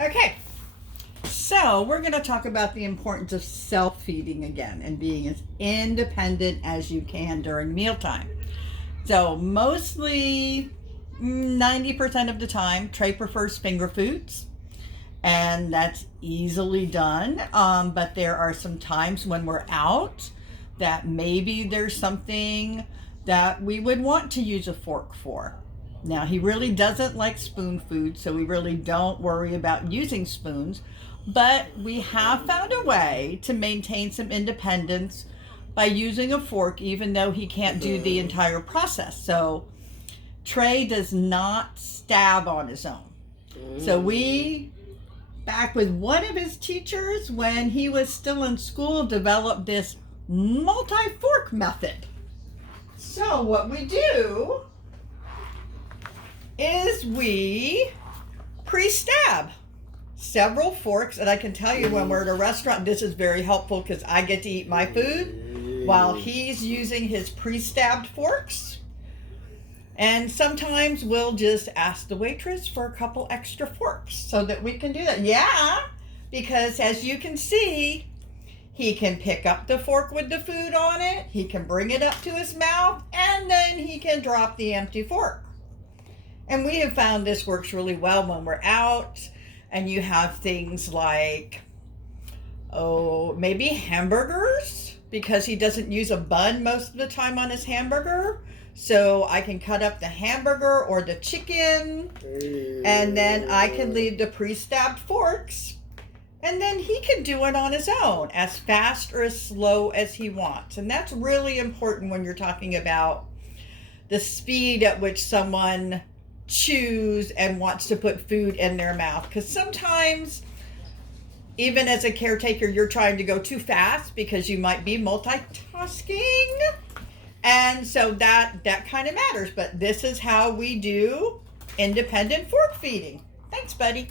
Okay, so we're going to talk about the importance of self-feeding again and being as independent as you can during mealtime. So mostly 90% of the time, Trae prefers finger foods, and that's easily done. But there are some times when we're out that maybe there's something that we would want to use a fork for. Now, he really doesn't like spoon food, so we really don't worry about using spoons, but we have found a way to maintain some independence by using a fork, even though he can't do the entire process. So, Trae does not stab on his own. So, back with one of his teachers, when he was still in school, developed this multi-fork method. So, what we do is we pre-stab several forks, and I can tell you when we're at a restaurant, this is very helpful because I get to eat my food while he's using his pre-stabbed forks. And sometimes we'll just ask the waitress for a couple extra forks so that we can do that. Yeah, because as you can see, he can pick up the fork with the food on it, he can bring it up to his mouth, and then he can drop the empty fork. And we have found this works really well when we're out and you have things like, maybe hamburgers, because he doesn't use a bun most of the time on his hamburger. So I can cut up the hamburger or the chicken, and then I can leave the pre-stabbed forks, and then he can do it on his own, as fast or as slow as he wants. And that's really important when you're talking about the speed at which someone chews and wants to put food in their mouth, because sometimes even as a caretaker you're trying to go too fast because you might be multitasking, and so that kind of matters. But this is how we do independent fork feeding. Thanks, buddy.